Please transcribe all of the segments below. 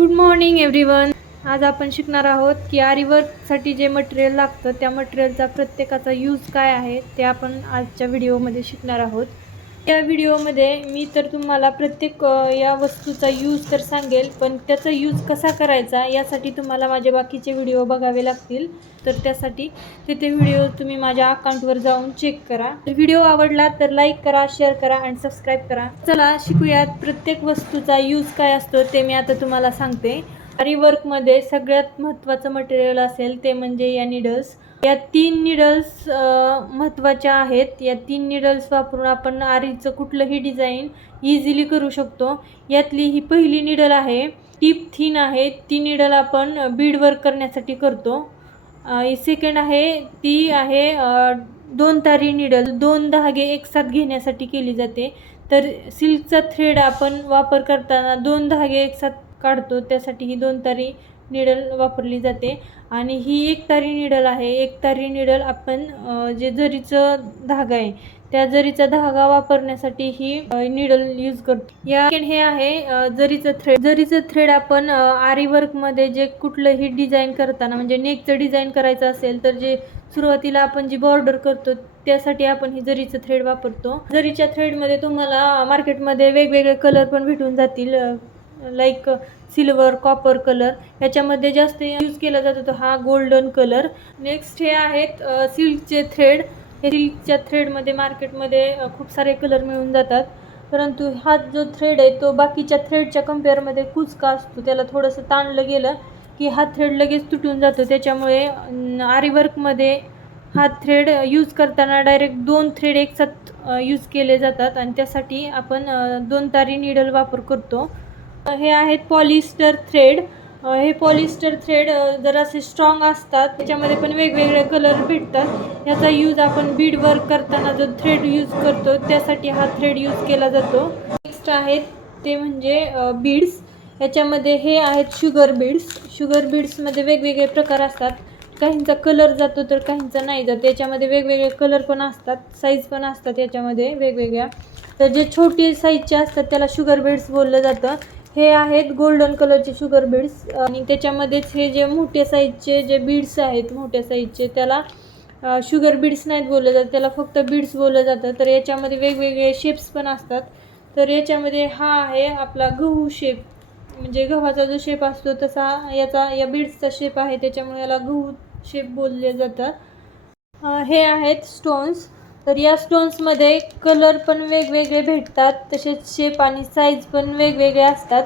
Good morning everyone. आज आपण शिकणार आहोत की आरी वर्कसाठी जे मटेरियल लागतं त्या मटेरियलचा प्रत्येकाचा यूज काय आहे ते आपण आजच्या व्हिडिओमध्ये शिकणार आहोत. या व्हिडिओमध्ये मी तर तुम्हाला प्रत्येक या वस्तूचा यूज तर सांगेल, पण त्याचा यूज कसा करायचा यासाठी तुम्हाला माझे बाकीचे व्हिडिओ बघावे लागतील. तर त्यासाठी ते व्हिडिओ तुम्ही माझ्या अकाउंटवर जाऊन चेक करा. व्हिडिओ आवडला तर लाईक करा, शेअर करा आणि सबस्क्राईब करा. चला शिकूयात प्रत्येक वस्तूचा यूज काय असतो ते मी आता तुम्हाला सांगते. आरी वर्कमध्ये सगळ्यात महत्त्वाचं मटेरियल असेल ते म्हणजे या निडल्स. या 3 निडल्स महत्त्वाच्या आहेत. या 3 निडल्स वापरून आपण आरीचं कुठलंही डिझाईन इझिली करू शकतो. यातली ही पहिली निडल आहे, टिप थिन आहे. ती निडल आपण बीड वर्क करण्यासाठी करतो. सेकंड आहे ती आहे 2 तारी निडल, 2 धागे एकसाथ घेण्यासाठी केली जाते. तर सिल्कचा थ्रेड आपण वापर करताना 2 धागे एकसाथ काढतो, त्यासाठी ही 2 तारी निडल वापरली जाते. आणि ही 1 तारी निडल आहे. 1 तारी निडल आपण जे जरीचं धागा आहे त्या जरीचा धागा वापरण्यासाठी ही निडल यूज करतो. या हे आहे जरीचं थ्रेड. जरीचं थ्रेड आपण आरी वर्कमध्ये जे कुठलंही डिझाईन करताना म्हणजे नेकचं डिझाईन करायचं असेल तर जे सुरुवातीला आपण जी बॉर्डर करतो त्यासाठी आपण ही जरीचं थ्रेड वापरतो. जरीच्या थ्रेडमध्ये तुम्हाला मार्केटमध्ये वेगवेगळे कलर पण भेटून जातील, लाईक सिल्वर, कॉपर कलर. याच्यामध्ये जास्त यूज केला जातो तो हा गोल्डन कलर. नेक्स्ट हे आहेत सिल्कचे थ्रेड. हे सिल्कच्या थ्रेडमध्ये मार्केटमध्ये खूप सारे कलर मिळून जातात, परंतु हा जो थ्रेड आहे तो बाकीच्या थ्रेडच्या कम्पेअरमध्ये कुचका असतो. त्याला थोडंसं ताणलं गेलं की हा थ्रेड लगेच तुटून जातो. त्याच्यामुळे आरी वर्कमध्ये हा थ्रेड यूज करताना डायरेक्ट 2 थ्रेड एकसाथ यूज केले जातात आणि त्यासाठी आपण 2 तारी निडल वापर करतो. हे आहेत पॉलिस्टर थ्रेड. हे पॉलिस्टर थ्रेड जरासे स्ट्रॉंग असतात, त्याच्यामध्ये पण वेगवेगळे कलर भेटतात. याचा यूज आपण बीड वर्क करताना जो थ्रेड यूज करतो त्यासाठी हा थ्रेड यूज केला जातो. नेक्स्ट आहेत ते म्हणजे बीड्स. याच्यामध्ये हे आहेत शुगर बीड्स. शुगर बीड्समध्ये वेगवेगळे प्रकार असतात. काहींचा कलर जातो तर काहींचा नाही जात. याच्यामध्ये वेगवेगळे कलर पण असतात, साईज पण असतात याच्यामध्ये वेगवेगळ्या. तर जे छोटी साईजचे असतात त्याला शुगर बीड्स बोललं जातं. हे आहेत गोल्डन कलरचे शुगर बीड्स. आणि त्याच्यामध्येच हे जे मोठ्या साईजचे जे बीड्स आहेत मोठ्या साईजचे त्याला शुगर बीड्स नाहीत बोललं जातं, त्याला फक्त बीड्स बोललं जातं. तर याच्यामध्ये वेगवेगळे शेप्स पण असतात. तर याच्यामध्ये हा आहे आपला गहू शेप, म्हणजे गव्हाचा जो शेप असतो तसा या बीड्सचा शेप आहे, त्याच्यामुळे याला गहू शेप बोलले जातात. हे आहेत स्टोन्स. तर या स्टोन्समध्ये कलर पण वेगवेगळे भेटतात, तसेच शेप आणि साईज पण वेगवेगळे असतात.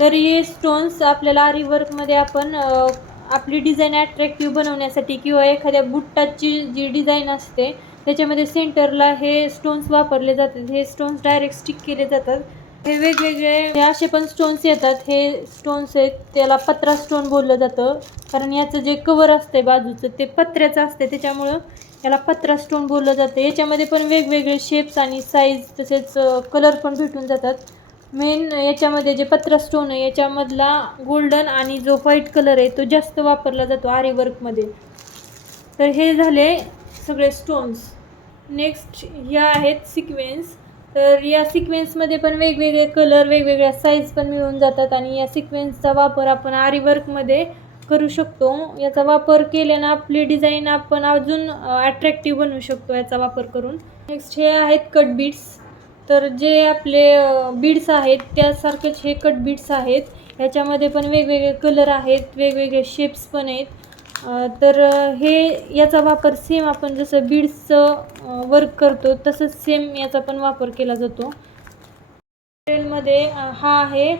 तर हे स्टोन्स आपल्याला आरी वर्कमध्ये आपण आपली डिझाईन अट्रॅक्टिव्ह बनवण्यासाठी किंवा एखाद्या बुट्टाची जी डिझाईन असते त्याच्यामध्ये सेंटरला हे स्टोन्स वापरले जातात. हे स्टोन्स डायरेक्ट स्टिक केले जातात. हे वेगवेगळे असे पण स्टोन्स येतात. हे स्टोन्स आहेत त्याला पत्रा स्टोन बोललं जातं, कारण याचं जे कवर असते बाजूचं ते पत्र्याचं असते, त्याच्यामुळं याला पत्रा स्टोन बोललं जातं. याच्यामध्ये पण वेगवेगळे शेप्स आणि साईज तसेच कलर पण भेटून जातात. मेन याच्यामध्ये जे पत्रा स्टोन आहे याच्यामधला गोल्डन आणि जो व्हाईट कलर आहे तो जास्त वापरला जातो आरी वर्कमध्ये. तर हे झाले सगळे स्टोन्स. नेक्स्ट ह्या आहेत सिक्वेन्स. तर या सिक्वेन्समध्ये पण वेगवेगळे कलर वेगवेगळ्या साईज पण मिळून जातात आणि या सिक्वेन्सचा वापर आपण आरी वर्कमध्ये करू शकतो. याचा वापर केल्यानं आपली डिझाईन आपण अजून अट्रॅक्टिव्ह बनवू शकतो याचा वापर करून. नेक्स्ट हे आहेत कट बीड्स. तर जे आपले बीड्स आहेत त्यासारखेच हे कट बीड्स आहेत. ह्याच्यामध्ये पण वेगवेगळे कलर आहेत, वेगवेगळे शेप्स पण आहेत. तर हे याचा वापर सेम आपण जसं बीड्सचं वर्क करतो तसंच सेम याचा पण वापर केला जातो. मटेरियलमध्ये हा आहे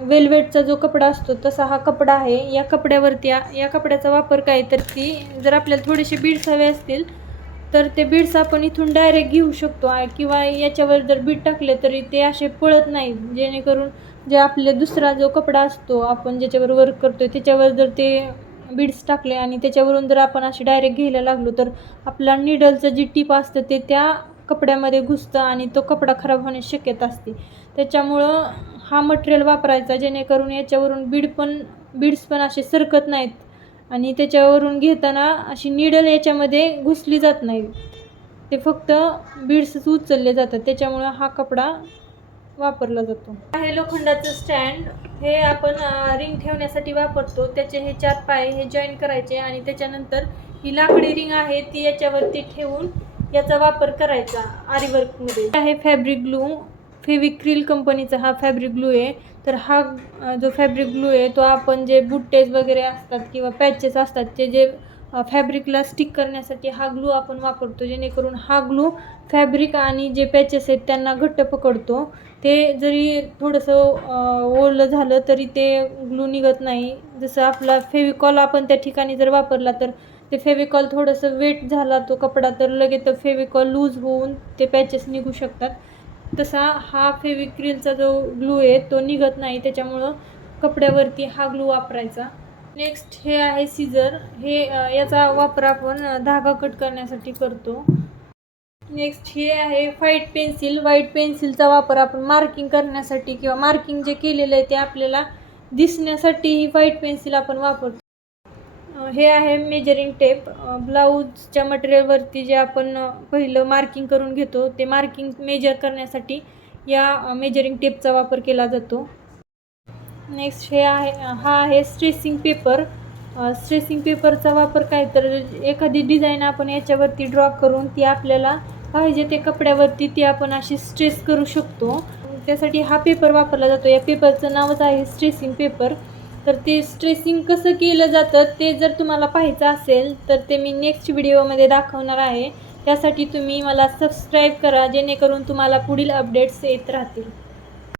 वेल्वेटचा जो कपडा असतो तसा हा कपडा आहे. या कपड्यावरती या कपड्याचा वापर काय तर ती जर आपल्याला थोडेसे बीड्स हवे असतील तर ते बीड्स आपण इथून डायरेक्ट घेऊ शकतो किंवा याच्यावर जर बीड टाकले तरी ते असे पळत नाहीत, जेणेकरून जे आपले दुसरा जो कपडा असतो आपण ज्याच्यावर वर्क करतो त्याच्यावर जर ते बीड्स टाकले आणि त्याच्यावरून जर आपण असे डायरेक्ट घ्यायला लागलो तर आपला निडलचं जी टीप असतं ते त्या कपड्यामध्ये घुसतं आणि तो कपडा खराब होण्याची शक्यता असते. त्याच्यामुळं हा मटेरियल वापरायचा जेणेकरून याच्यावरून बीड्स पण असे सरकत नाहीत आणि त्याच्यावरून घेताना अशी निडल याच्यामध्ये घुसली जात नाही, ते फक्त बीड्सच उचलले जातात. त्याच्यामुळं हा कपडा वापरला जातो. हे लोखंडाचं स्टँड, हे आपण रिंग ठेवण्यासाठी वापरतो. त्याचे हे 4 पाय हे जॉईन करायचे आणि त्याच्यानंतर ही लाकडी रिंग आहे ती याच्यावरती ठेवून याचा वापर करायचा आरीवर्कमध्ये. आहे फॅब्रिक ग्लू, फेविक्रिल कंपनीचा हा फॅब्रिक ग्लू आहे. तर हा जो फॅब्रिक ग्लू आहे तो आपण जे बुट्टेज वगैरे असतात किंवा पॅचेस असतात ते जे फॅब्रिकला स्टिक करण्यासाठी हा ग्लू आपण वापरतो, जेणेकरून हा ग्लू फॅब्रिक आणि जे पॅचेस आहेत त्यांना घट्ट पकडतो. ते जरी थोडंसं ओलं झालं तरी ते ग्लू निघत नाही. जसं आपला फेविकॉल आपण त्या ठिकाणी जर वापरला तर ते फेविकॉल थोडंसं वेट झाला तो कपडा तर लगेच फेविकॉल लूज होऊन ते पॅचेस निघू शकतात. तसा हा फेविक्रिलचा जो ग्लू आहे तो निघत नाही, त्याच्यामुळं कपड्यावरती हा ग्लू वापरायचा. नेक्स्ट हे आहे सीझर. हे याचा वापर आपण धागा कट करण्यासाठी करतो. नेक्स्ट हे आहे व्हाईट पेन्सिल. व्हाईट पेन्सिलचा वापर आपण मार्किंग करण्यासाठी किंवा मार्किंग जे केलेलं आहे ते आपल्याला दिसण्यासाठी ही व्हाईट पेन्सिल आपण वापरतो. हे आहे मेजरिंग टेप. ब्लाऊजच्या मटेरियलवरती जे आपण पहिलं मार्किंग करून घेतो ते मार्किंग मेजर करण्यासाठी या मेजरिंग टेपचा वापर केला जातो. नेक्स्ट हा आहे स्ट्रेसिंग पेपर. स्ट्रेसिंग पेपरचा वापर काय तर एखादी डिझाईन आपण याच्यावरती ड्रॉ करून ती आपल्याला पाहिजे ते कपड्यावरती ती आपण अशी स्ट्रेस करू शकतो. त्यासाठी हा पेपर वापरला जातो. या पेपरचं नावच आहे स्ट्रेसिंग पेपर. तर ते स्ट्रेसिंग कसं केलं जातं ते जर तुम्हाला पाहायचं असेल तर ते मी नेक्स्ट व्हिडिओमध्ये दाखवणार आहे. त्यासाठी तुम्ही मला सबस्क्राईब करा, जेणेकरून तुम्हाला पुढील अपडेट्स येत राहतील.